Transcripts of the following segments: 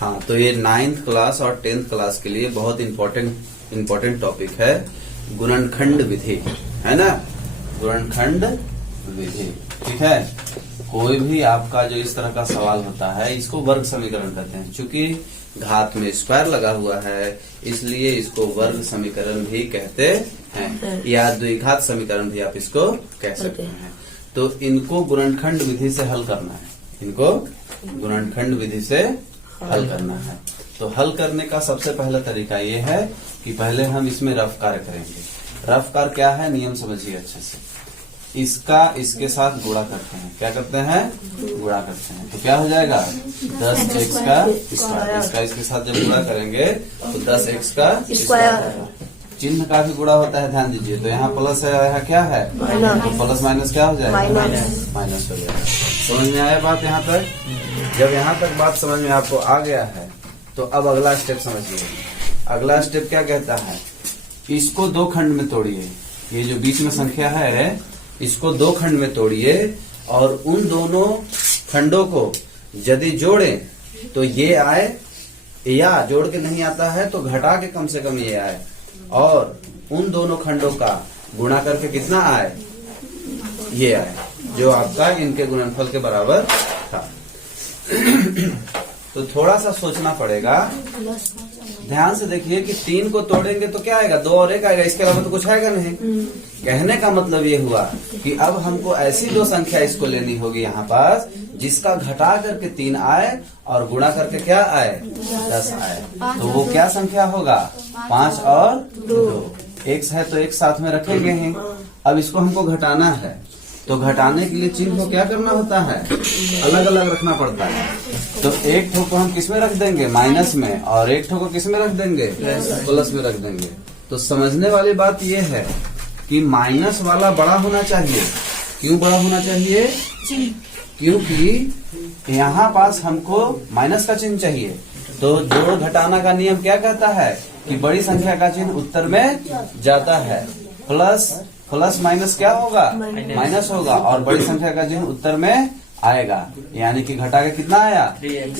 हाँ, तो ये 9th क्लास और 10th क्लास के लिए बहुत इम्पोर्टेंट टॉपिक है गुणनखंड विधि, है ना। गुणनखंड विधि, ठीक है। कोई भी आपका जो इस तरह का सवाल होता है इसको वर्ग समीकरण कहते हैं। चूंकि घात में स्क्वायर लगा हुआ है इसलिए इसको वर्ग समीकरण भी कहते हैं, या द्विघात समीकरण भी आप इसको कह सकते हैं। तो इनको गुणनखंड विधि से हल करना है, इनको गुणनखंड विधि से हल करना है। तो हल करने का सबसे पहला तरीका ये है कि पहले हम इसमें रफ कार्य करेंगे। रफ कार्य क्या है, नियम समझिए अच्छे से। इसका इसके साथ गुणा करते हैं, क्या करते हैं, गुणा करते हैं। तो क्या हो जाएगा 10x का स्क्वायर। इसका इसके साथ जब गुणा करेंगे तो 10x का स्क्वायर। चिन्ह का भी गुणा होता है, ध्यान दीजिए। तो यहाँ प्लस है, यहाँ क्या है, तो प्लस माइनस क्या हो जाएगा, माइनस हो जाएगा। समझ में आया बात यहाँ तक। जब यहाँ तक बात समझ में आपको आ गया है तो अब अगला स्टेप समझिए। अगला स्टेप क्या कहता है, इसको दो खंड में तोड़िए। ये जो बीच में संख्या है इसको दो खंड में तोड़िए और उन दोनों खंडों को यदि जोड़ें तो ये आए, या जोड़ के नहीं आता है तो घटा के कम से कम ये आए, और उन दोनों खंडों का गुणा करके कितना आए, ये आए, जो आपका इनके गुणनफल के बराबर था। तो थोड़ा सा सोचना पड़ेगा, ध्यान से देखिए कि 3 को तोड़ेंगे तो क्या आएगा, 2 और 1 आएगा, इसके अलावा तो कुछ आएगा नहीं। कहने का मतलब ये हुआ कि अब हमको ऐसी दो संख्या इसको लेनी होगी यहाँ पास जिसका घटा करके 3 आए और गुणा करके क्या आए, 10 आए। तो वो क्या संख्या होगा, 5 और 2। x है तो एक साथ में रखेंगे ही। अब इसको हमको घटाना है तो घटाने के लिए चिन्ह को क्या करना होता है, अलग अलग रखना पड़ता है। तो एक ठो को हम किस में रख देंगे, माइनस में, और एक ठो को किस में रख देंगे, प्लस में रख देंगे। तो समझने वाली बात यह है कि माइनस वाला बड़ा होना चाहिए। क्यों बड़ा होना चाहिए, क्योंकि यहाँ पास हमको माइनस का चिन्ह चाहिए। तो जोड़ घटाना का नियम क्या कहता है कि बड़ी संख्या का चिन्ह उत्तर में जाता है। प्लस माइनस क्या होगा, माइनस होगा, और बड़ी संख्या का चिन्ह उत्तर में आएगा। यानी कि घटा के कितना आया,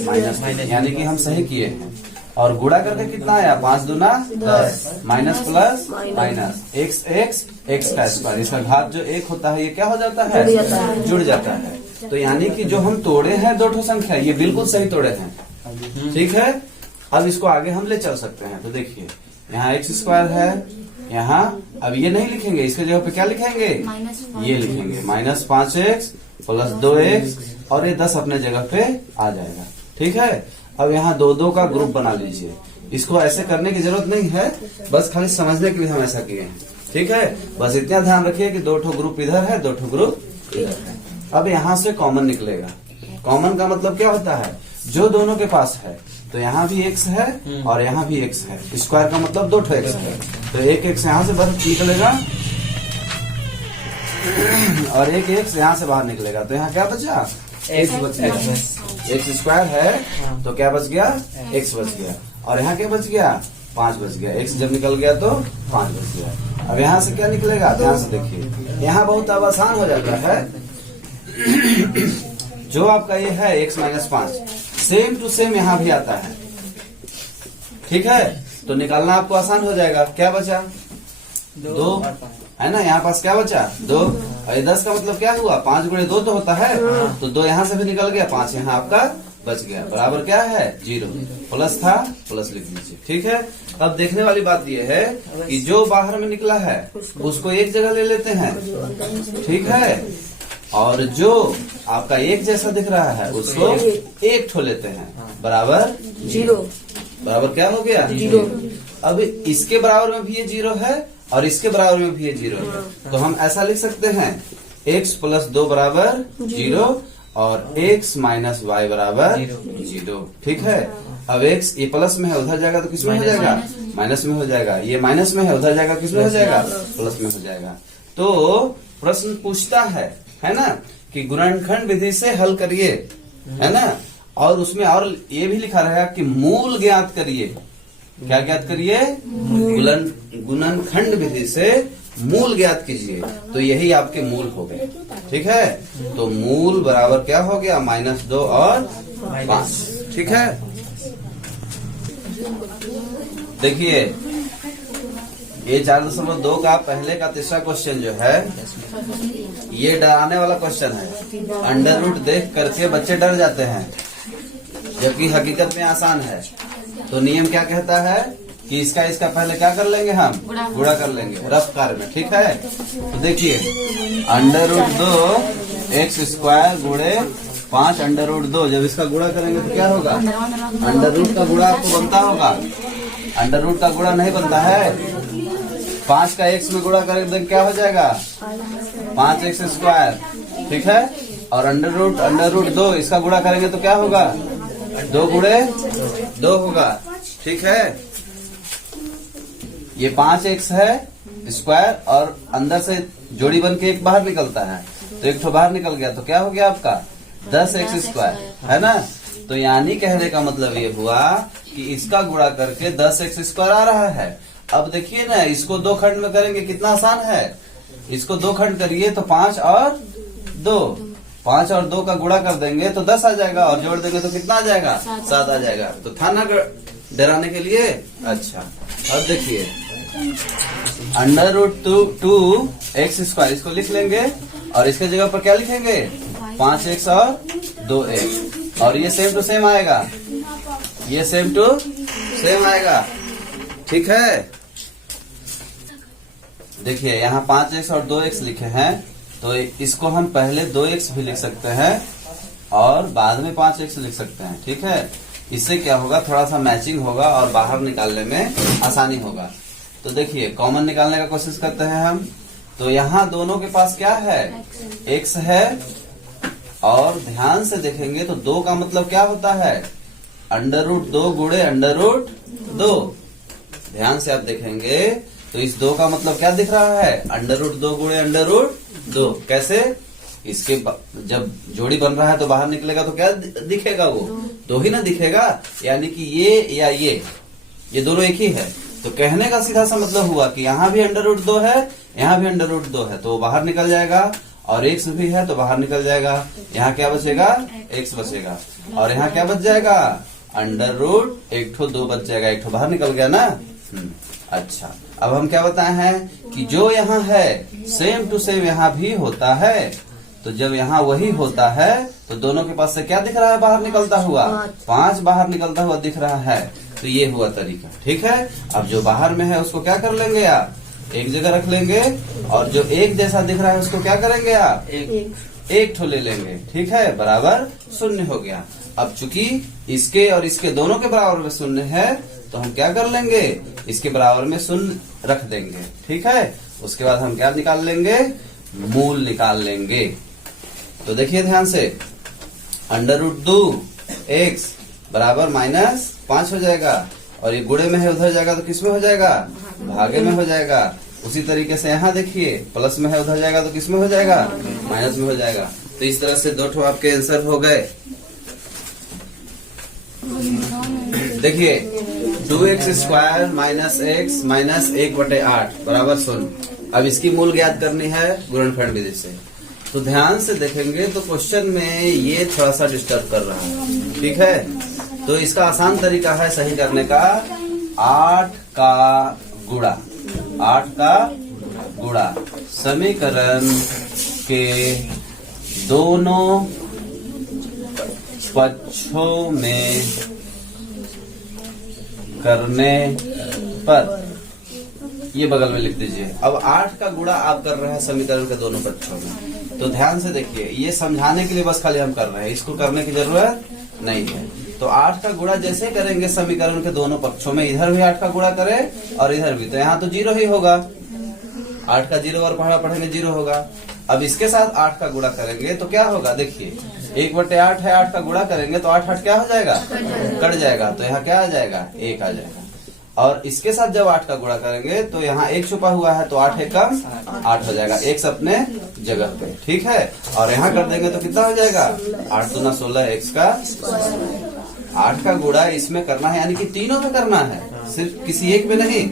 माइनस, यानी कि हम सही किए हैं। और गुणा करके कितना आया, 5 दूना 10, माइनस प्लस माइनस, x का स्क्वायर। इसका घात जो 1 होता है ये क्या हो जाता है, जुड़ जाता है। तो यानी कि जो हम तोड़े हैं दो ठो संख्या, ये बिल्कुल सही तोड़े हैं, ठीक है। अब इसको आगे हम ले चल सकते हैं। तो देखिए यहाँ x स्क्वायर है, यहाँ अब ये नहीं लिखेंगे, इसके जगह पे क्या लिखेंगे, ये लिखेंगे -5x प्लस 2x, और ये 10 अपने जगह पे आ जाएगा, ठीक है। अब यहाँ 2 का ग्रुप बना लीजिए। इसको ऐसे करने की जरूरत नहीं है, बस खाली समझने के लिए हम ऐसा किए हैं, ठीक है। बस इतना ध्यान रखिए कि 2 ठो ग्रुप इधर है, 2 ठो ग्रुप इधर है। अब यहाँ से कॉमन निकलेगा। कॉमन का मतलब क्या होता है, जो दोनों के पास है, तो यहाँ भी x है और यहाँ भी x है। स्क्वायर का मतलब 2 ठो x है, तो एक x यहाँ से बाहर निकलेगा और एक x यहाँ से बाहर निकलेगा। तो यहाँ क्या बचा, x स्क्वायर है तो क्या बच गया, x बच गया, और यहाँ क्या बच गया, 5 बच गया। x जब निकल गया तो 5 बच गया। अब यहाँ से क्या निकलेगा, ध्यान से देखिए, यहाँ बहुत अब आसान हो जाता है। जो आपका ये है x - 5, सेम टू सेम यहाँ भी आता है, ठीक है। तो निकालना आपको आसान हो जाएगा। क्या बचा, 2 है ना, यहाँ पास क्या बचा, 2, और 10 का मतलब क्या हुआ, 5 गुणे 2 तो होता है, तो 2 यहाँ से भी निकल गया, 5 यहाँ आपका बच गया, बराबर क्या है, 0। प्लस था, प्लस लिख लीजिए, ठीक है। अब देखने वाली बात यह है कि जो बाहर में निकला है उसको एक जगह ले लेते हैं, ठीक है, और जो आपका एक जैसा दिख रहा है उसको एक ठो लेते हैं, बराबर 0। बराबर क्या हो गया, 0। अब इसके बराबर में भी ये 0 है और इसके बराबर में भी ये 0 है। तो हम ऐसा लिख सकते हैं, x + 2 बराबर 0 और x - y बराबर 0, ठीक है। अब x ये प्लस में है, उधर जाएगा तो किसमें हो जाएगा, माइनस में हो जाएगा। ये माइनस में है, उधर जाएगा किसमें हो जाएगा, प्लस में हो जाएगा। तो प्रश्न पूछता है ना, कि गुणनखंड विधि से हल करिए, है ना। और उसमें और ये भी लिखा रहेगा कि मूल ज्ञात करिए। क्या ज्ञात करिए, गुणनखंड विधि से मूल ज्ञात कीजिए। तो यही आपके मूल हो गए, ठीक है। तो मूल बराबर क्या हो गया, -2 और 5, ठीक है। देखिए ये 4.2 का पहले का तीसरा क्वेश्चन जो है ये डराने वाला क्वेश्चन है। अंडर रूट देख करके बच्चे डर जाते हैं, जबकि हकीकत में आसान है। तो नियम क्या कहता है कि इसका पहले क्या कर लेंगे, हम गुणा कर लेंगे रफ कार्य में, ठीक है। तो देखिए अंडर रूट 2 एक्स स्क्वायर गुणे 5 अंडर रूट 2, जब इसका गुणा करेंगे तो क्या होगा, अंडर रूट का गुणा आपको बनता होगा, अंडर रूट का गुणा नहीं बनता है। 5 का x में गुणा करेंगे तो क्या हो जाएगा, 5x स्क्वायर, ठीक है। और अंडर रूट 2 इसका गुणा करेंगे तो क्या होगा, 2 गुणे 2 होगा, ठीक है। ये 5x है स्क्वायर और अंदर से जोड़ी बन के एक बाहर निकलता है, तो एक तो बाहर निकल गया तो क्या हो गया आपका 10x स्क्वायर, है ना। तो यानी कहने का मतलब ये हुआ कि इसका गुणा करके 10x स्क्वायर आ रहा है। अब देखिए ना, इसको 2 खंड में करेंगे कितना आसान है। इसको 2 खंड करिए तो 5 और 5 और 2 का गुणा कर देंगे तो 10 आ जाएगा, और जोड़ देंगे तो कितना आ जाएगा, 7 आ जाएगा। तो था ना डराने के लिए। अच्छा अब देखिए अंडर रूट 2 एक्स स्क्वायर, इसको लिख लेंगे और इसके जगह पर क्या लिखेंगे, 5x और 2x, और ये सेम टू सेम आएगा, ये सेम टू सेम आएगा, ठीक है। देखिए यहाँ 5x और 2x लिखे हैं, तो इसको हम पहले 2x भी लिख सकते हैं और बाद में 5x लिख सकते हैं, ठीक है। इससे क्या होगा, थोड़ा सा मैचिंग होगा और बाहर निकालने में आसानी होगा। तो देखिए कॉमन निकालने का कोशिश करते हैं हम। तो यहाँ दोनों के पास क्या है, x है, और ध्यान से देखेंगे तो 2 का मतलब क्या होता है, अंडर रूट 2 गुणे अंडर रूट 2। ध्यान से आप देखेंगे तो इस 2 का मतलब क्या दिख रहा है, अंडर रूट 2 गुणे अंडर रूट 2। कैसे, इसके जब जोड़ी बन रहा है तो बाहर निकलेगा तो क्या दिखेगा, वो 2 ही ना दिखेगा, यानी कि ये या ये दोनों एक ही है। तो कहने का सीधा सा मतलब हुआ कि यहाँ भी अंडर रूट 2 है, यहाँ भी अंडर रूट 2 है, तो बाहर निकल जाएगा, और x भी है तो बाहर निकल जाएगा। यहाँ क्या बचेगा, x बचेगा, और यहाँ क्या बच जाएगा, अंडर रूट 1 ठो 2 बच जाएगा, 1 ठो बाहर निकल गया ना। अच्छा अब हम क्या बताए हैं कि जो यहाँ है सेम टू सेम यहाँ भी होता है। तो जब यहाँ वही होता है तो दोनों के पास से क्या दिख रहा है, बाहर निकलता हुआ 5 बाहर निकलता हुआ दिख रहा है। तो ये हुआ तरीका, ठीक है। अब जो बाहर में है उसको क्या कर लेंगे आप, एक जगह रख लेंगे, और जो एक जैसा दिख रहा है उसको क्या करेंगे आप, एक ठो ले लेंगे, ठीक है, बराबर 0 हो गया। अब चूंकि इसके और इसके दोनों के बराबर में 0 है तो हम क्या कर लेंगे, इसके बराबर में 0 रख देंगे, ठीक है। उसके बाद हम क्या निकाल लेंगे, मूल निकाल लेंगे। तो देखिए ध्यान से, अंडर रूट 2 एक्स बराबर -5 हो जाएगा, और ये गुणे में है उधर जाएगा तो किस में हो जाएगा, भागे में हो जाएगा। उसी तरीके से यहाँ देखिए प्लस में है उधर जाएगा तो किस में हो जाएगा, माइनस में हो जाएगा। तो इस तरह से 2 ठो आपके आंसर हो गए। देखिए 2x स्क्वायर -x -1/8 बराबर 0। अब इसकी मूल ज्ञात करनी है गुणनखंड विधि से। तो ध्यान से देखेंगे तो क्वेश्चन में ये थोड़ा सा डिस्टर्ब कर रहा है, ठीक है। तो इसका आसान तरीका है सही करने का, 8 का गुणा, 8 का गुणा समीकरण के दोनों पक्षों में करने पर, ये बगल में लिख दीजिए। अब 8 का गुणा आप कर रहे हैं समीकरण के दोनों पक्षों में। तो ध्यान से देखिए, ये समझाने के लिए बस खाली हम कर रहे हैं, इसको करने की जरूरत नहीं है। तो 8 का गुणा जैसे करेंगे समीकरण के दोनों पक्षों में, इधर भी 8 का गुणा करें और इधर भी, तो यहाँ तो 0 ही होगा। 8 का 0 और पढ़ेंगे 0 होगा। अब इसके साथ 8 का गुणा करेंगे तो क्या होगा, देखिए 1/8 है, 8 का गुणा करेंगे तो 8 क्या हो जाएगा, कट जाएगा, तो यहाँ क्या आ जाएगा, 1 आ जाएगा। और इसके साथ जब 8 का गुणा करेंगे तो यहाँ 1 छुपा हुआ है, तो 8 एक कम 8 हो जाएगा, x अपने जगह पे, ठीक है। और यहाँ कर देंगे तो कितना हो जाएगा, 8 दूना 16, x का 8 का गुणा इसमें करना है, यानी कि तीनों पे करना है, सिर्फ किसी एक पे नहीं,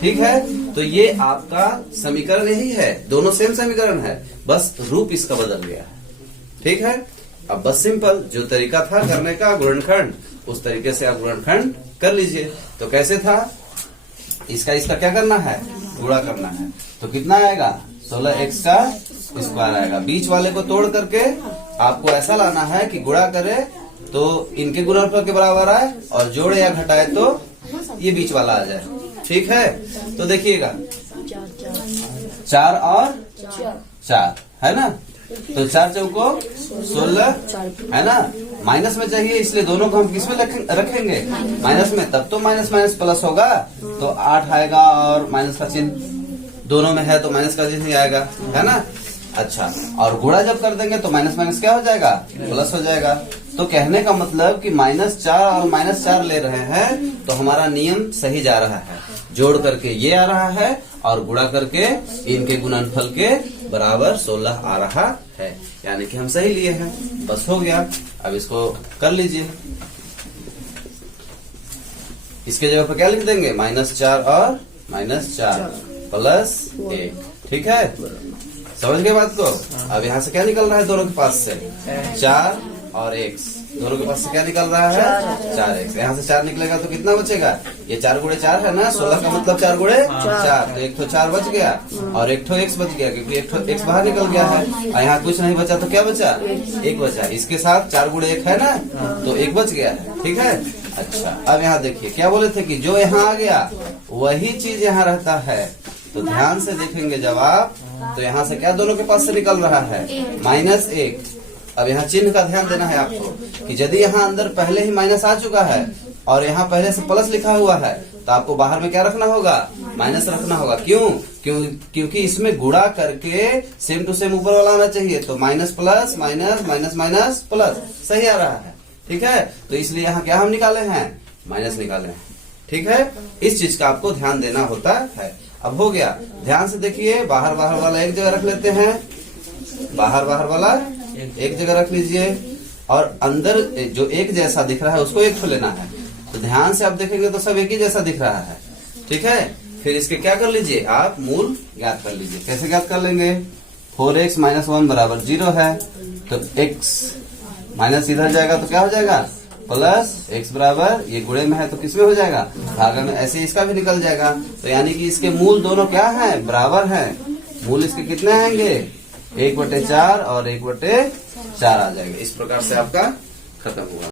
ठीक है। तो ये आपका समीकरण यही है, दोनों सेम समीकरण है, बस रूप इसका बदल गया है, ठीक है। अब बस सिंपल जो तरीका था करने का गुणनखंड, उस तरीके से आप गुणनखंड कर लीजिए। तो कैसे था, इसका क्या करना है, गुणा करना है। तो कितना आएगा, 16x का स्क्वायर आएगा। बीच वाले को तोड़ करके आपको ऐसा लाना है कि गुणा करे तो इनके गुणनफल के बराबर आए, और जोड़े या घटाए तो ये बीच वाला आ जाए। ठीक है, तो देखिएगा 4 और 4 है ना, तो 4 चौको 16 है ना। माइनस में चाहिए, इसलिए दोनों को हम किस में रखेंगे, माइनस में, तब तो माइनस माइनस प्लस होगा, तो 8 आएगा और माइनस का चिन्ह दोनों में है तो माइनस का चिन्ह ही आएगा, है ना। अच्छा, और गुणा जब कर देंगे तो माइनस माइनस क्या हो जाएगा, प्लस हो जाएगा। तो कहने का मतलब कि -4 और -4 ले रहे हैं तो हमारा नियम सही जा रहा है। जोड़ करके ये आ रहा है और गुणा करके इनके गुणनफल के बराबर 16 आ रहा है, यानी कि हम सही लिए हैं। बस हो गया, अब इसको कर लीजिए। इसके जगह पर क्या लिख देंगे, -4 और -4 प्लस 1। ठीक है, समझ गए बात को। अब यहाँ से क्या निकल रहा है, दोनों के पास से 4 और x, दोनों के पास से क्या निकल रहा है, 4x। यहाँ से 4 निकलेगा तो कितना बचेगा, ये 4 गुणे 4 है ना, 16 का मतलब 4 गुणे 4, तो एक तो 4 बच गया और एक तो x बच गया, क्योंकि एक तो x बाहर निकल गया है। और यहाँ कुछ नहीं बचा तो क्या बचा, 1 बचा। इसके साथ 4 गुणे 1 है ना, तो 1 बच गया है। ठीक है, अच्छा अब यहाँ देखिए क्या बोले थे कि जो यहाँ आ गया वही चीज यहाँ रहता है। तो ध्यान से देखेंगे जवाब, तो यहाँ से क्या दोनों के पास से निकल रहा है, -1। अब यहाँ चिन्ह का ध्यान देना है आपको कि यदि यहाँ अंदर पहले ही माइनस आ चुका है और यहाँ पहले से प्लस लिखा हुआ है तो आपको बाहर में क्या रखना होगा, माइनस रखना होगा। क्योंकि इसमें गुणा करके सेम टू सेम ऊपर वाला आना चाहिए, तो minus plus minus minus minus plus सही आ रहा है। ठीक है, तो इसलिए यहाँ क्या हम निकाले हैं, माइनस निकाले हैं। ठीक है, इस चीज का आपको ध्यान देना होता है। अब हो गया, ध्यान से देखिए, बाहर बाहर वाला एक जगह रख लेते हैं, बाहर बाहर वाला एक जगह रख लीजिए, और अंदर जो एक जैसा दिख रहा है उसको एक लेना है। तो ध्यान से आप देखेंगे तो सब एक ही जैसा दिख रहा है। ठीक है, फिर इसके क्या कर लीजिए, आप मूल ज्ञात कर लीजिए। कैसे ज्ञात कर लेंगे, 4x - 1 बराबर 0 है, तो x माइनस इधर जाएगा तो क्या हो जाएगा, प्लस x बराबर, ये गुणे में है तो किसमें हो जाएगा, भागे में, ऐसे इसका भी निकल जाएगा। तो यानी कि इसके मूल दोनों क्या है, बराबर है। मूल इसके कितने आएंगे, 1/4 और 1/4 आ जाएंगे। इस प्रकार से आपका खत्म हुआ।